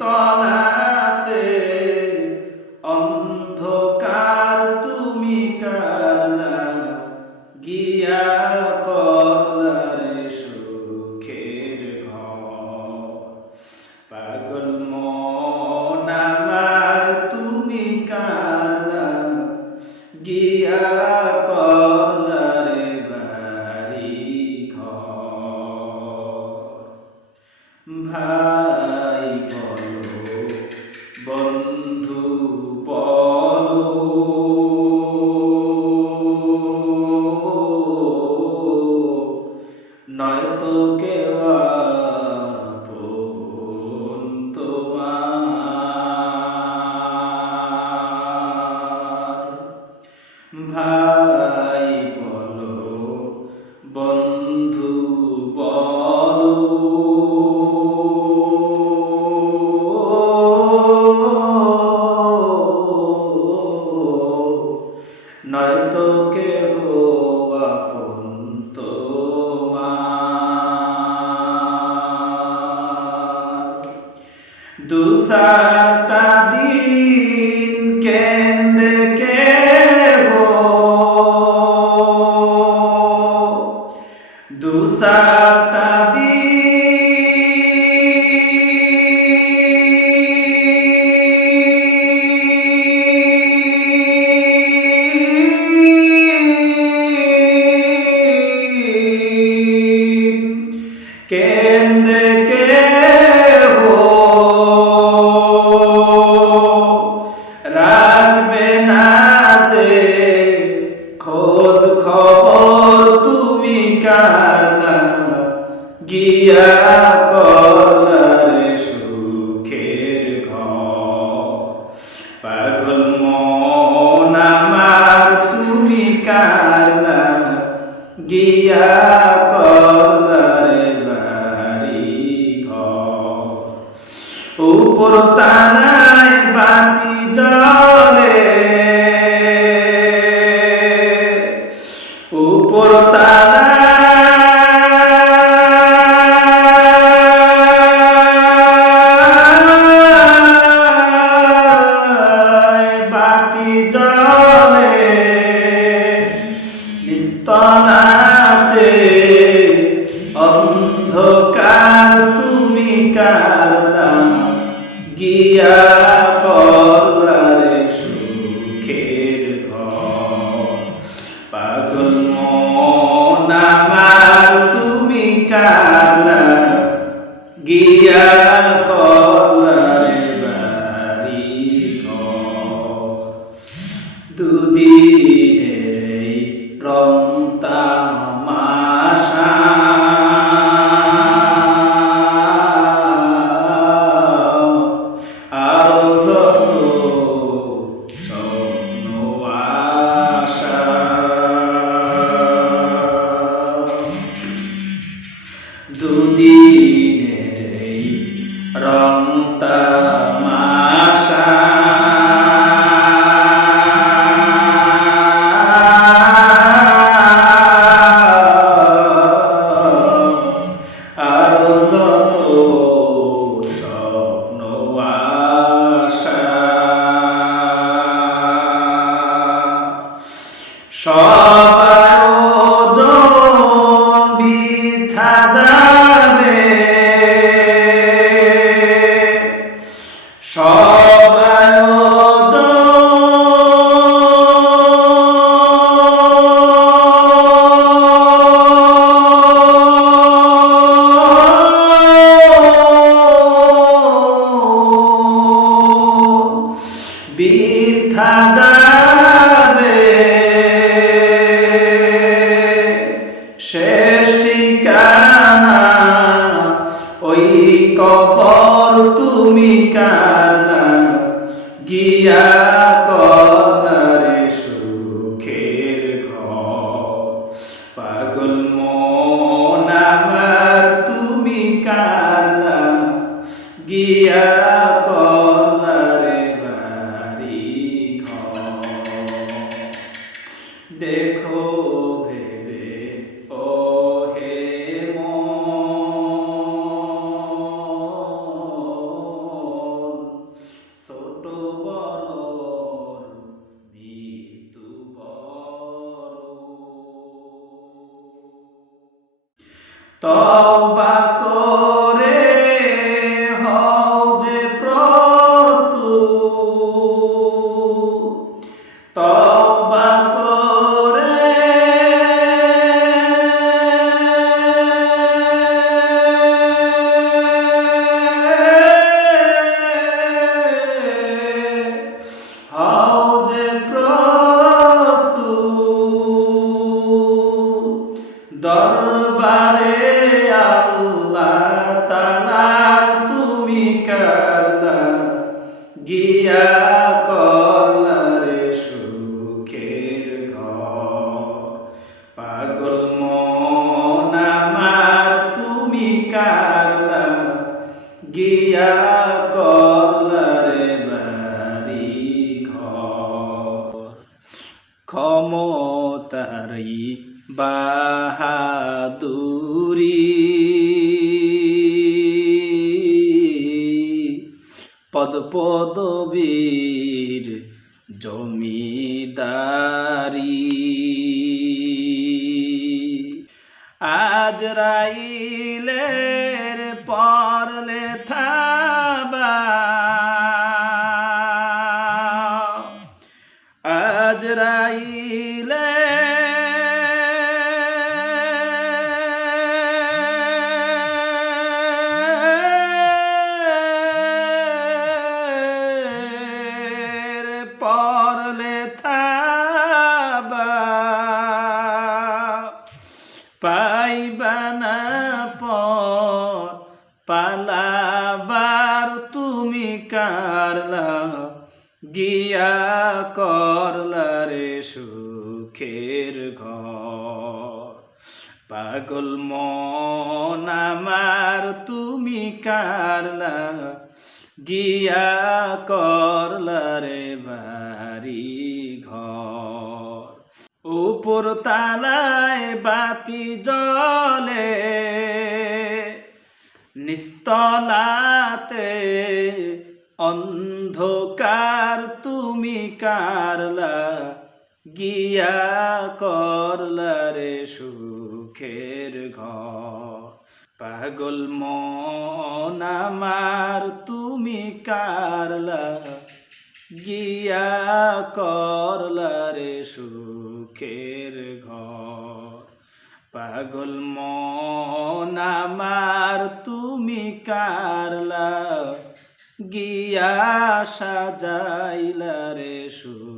Victoria. নয়তো কেহ আপন দুসারটা দিন কেন্দ্রে কেহ? দুসারটা গিয়া কলার সুখের পাগল মন তুমি কালা গিয়া কলার বাড়ি ঘর। উপর তানায় বাতি যাও দুদিন হাজার ঠিকানা গিয়া তবা করে হও যে প্রস্তুত। পদ পদবীর জমিদারি। আজ রাইলের পরলে থাবা গিয়া করলা রে সুখের ঘর। পাগল মন আমার, তুমি কারলা। গিয়া করলা রে বাড়ি ঘর। উপর তালায় বাতি জলে নিস্তলাতে অন্ধকার তুমি কারলা, গিয়া করলা রে সুখের ঘর। পাগল মন আমার, তুমি কারলা, গিয়া করলা রে সুখের ঘর। পাগল মন আমার, তুমি কারলা গিয়া সাজাইলা রে ঘর